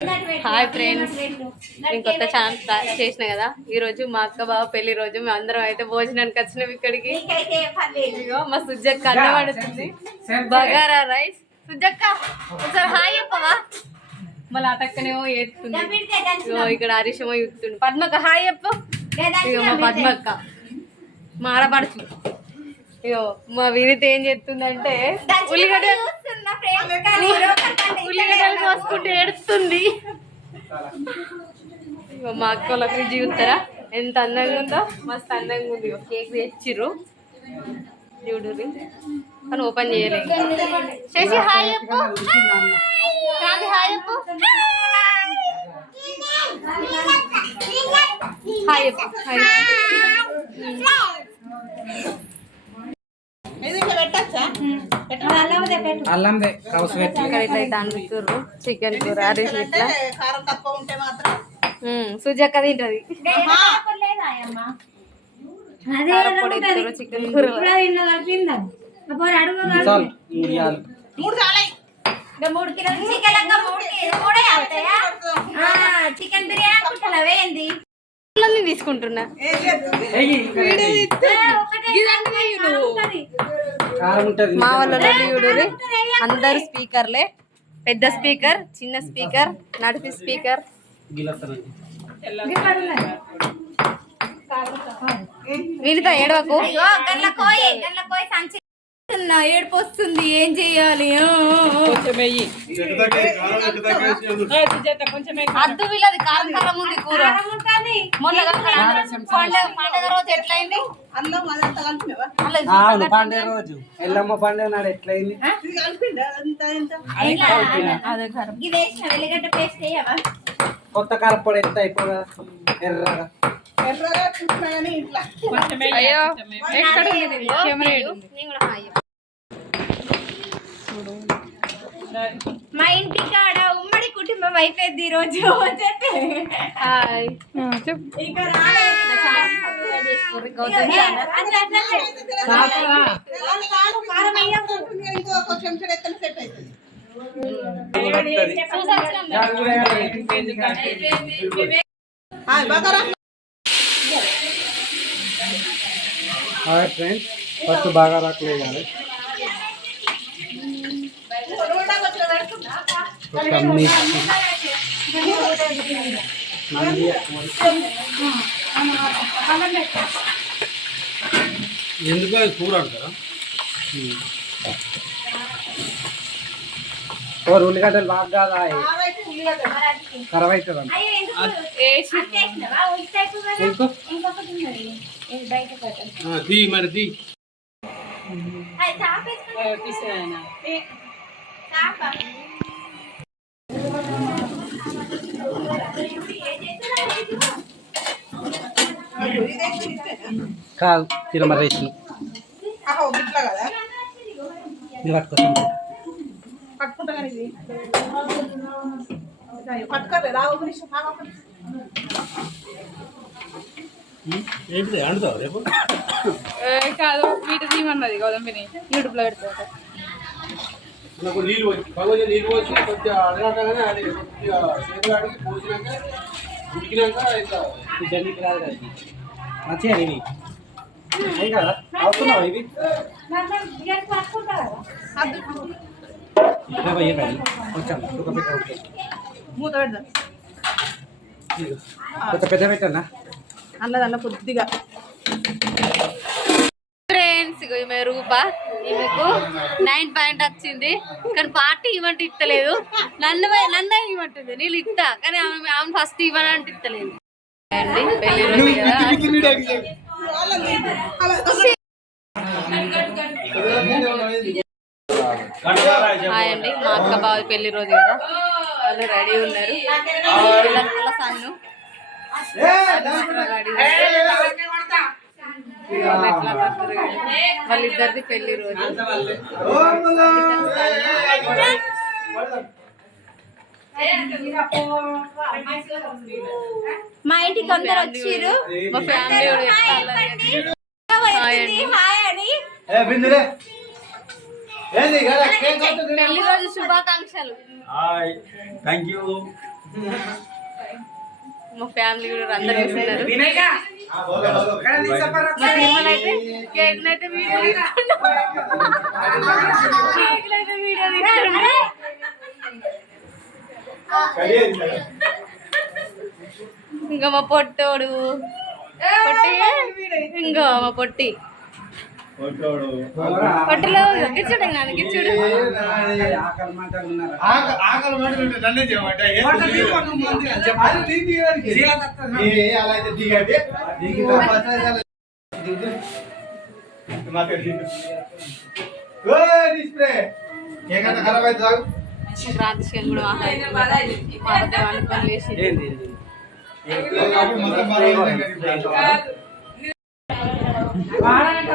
Hi friends, నేను కొత్త channel చేసిన కదా. ఈరోజు మా అక్క బావ పెళ్లి రోజు మేము అందరం అయితే భోజనానికి వచ్చినాం ఇక్కడికి. ఇగో మా సుజ్జక్క అన్నం పడుతుంది, బగారా రైస్. సుజ్జక్క ఒకసారి హాయ్ చెప్పవా? మళ్ళీ అటక్కనేమో ఎత్తుంది. ఇగో ఇక్కడ హరీషమో ఎత్తుండు. పద్మక్క హాయ్ చెప్పు. ఇగో మా పద్మక్క మా ఆడపడుచు. ఇగో మా వినీత ఏం చేస్తుందంటే ఉల్లిగడ్డలు కోసుకుంటూ ఏడుస్తుంది. ఇగో మా అక్క వాళ్ళకి చూస్తారా ఎంత అందంగా ఉందో, మస్తు అందంగా ఉంది. కేక్ తెచ్చిర్రు చూడు, కానీ ఓపెన్ చేయలేదు. చేసి హాయ్ చెప్పు, హాయ్ చెప్పు, హాయ్ చెప్పు, హాయ్. అందుతుర్రు చికెన్ కూర, హరీష్ ఇట్లా సుజక్క తింటది. చికెన్ కూర చికెన్ బిర్యానీ తీసుకుంటున్నా. మా వాళ్ళ అందరు స్పీకర్లే, పెద్ద స్పీకర్, చిన్న స్పీకర్, నడిపి స్పీకర్. వీళ్ళతో ఏడవకు, ఏడుపు వస్తుంది, ఏం చెయ్యాలి? అద్దు వీళ్ళది కారం కారం ఉంది కూర. మొన్న పండుగ రోజు ఎట్లయింది? పండుగ రోజు ఎల్లమ్మ పండుగ నాడు ఎట్లయింది? కొత్త కారపొడి ఎంత అయిపోగా ఎర్రగా. అయ్యో మా ఇంటి కాడ ఉమ్మడి కుటుంబం అయిపోయింది ఈ రోజు. హాయ్ ఫ్రెండ్స్, ఫస్ట్ బాగా రాకలేదు ఎందుకు కూర అంటారా? ఉల్లిగడ్డలు బాగా కాదా ఖరాబ్ అవుతుంది అంట. మరి కాదు తిరుమల రైస్ ఏంటిది అండుతావు రేపు? కాదు, వీటి తీయమన్నది గోధుమని యూట్యూబ్లో పెడతా. నాకు నీళ్ళు వచ్చి నీళ్ళు వచ్చి కొంచెం అడగగానే అది కొద్దిగా సేపు అడిగి పోసినాక ఉడికినాక ఇట్లా జల్లికి రాదు కదా మంచిగా ఇవి ఏం కదా అవుతున్నావా ఇవి కొంచెం మూత పెడదాం. కొంచెం పెద్ద పెట్టన్నా అన్నదన్న కొద్దిగా. ఫ్రెండ్స్, ఈమె రూపా, ఈమెకు 9 పాయింట్ వచ్చింది, కానీ పార్టీ ఇవ్వంటే ఇస్తలేదు. నన్ను ఇవ్వమంటుంది, నేను ఇస్తా, కానీ ఆమె ఫస్ట్ ఇవ్వనంటే ఇస్తలేదు. అండి పెళ్లి రోజు హాయ్ అండి, మా అక్క బావ పెళ్లి రోజు కదా, వాళ్ళు రెడీ ఉన్నారు. సన్ను వాళ్ళిద్దరిది పెళ్లి రోజు. మా ఇంటికి అందరు వచ్చిర్రు, మా ఫ్యామిలీ పెళ్లి రోజు శుభాకాంక్షలు. Thank you. మా ఫ్యామిలీ కూడా అందరు చూస్తున్నారు. వినాయక ఇక్కడ తీసపరా మా తిరుమల అయితే కేక్ అయితే వీడియో తీసుకుంటా. కేక్ అయితే వీడియో తీసుకుంటా. ఇంకా మా పొట్టోడు ఇంకా మా పొట్టి పొట్టిలో గిచ్చుడు నాన్న గిచ్చుడు. ఆకలి మాటలు ఉన్నారు ఆకలి మాటలు ఉంటే నన్నే చేయమంటే అలా అయితే దిగండి డిస్ప్లే ఏకంటే ఖరాబ్ అయితే తాగు క్రాంతి శ్రీ కూడా మాట్లాడుతున్నాం అనుకొని వేసి మొత్తం వాడాలంటే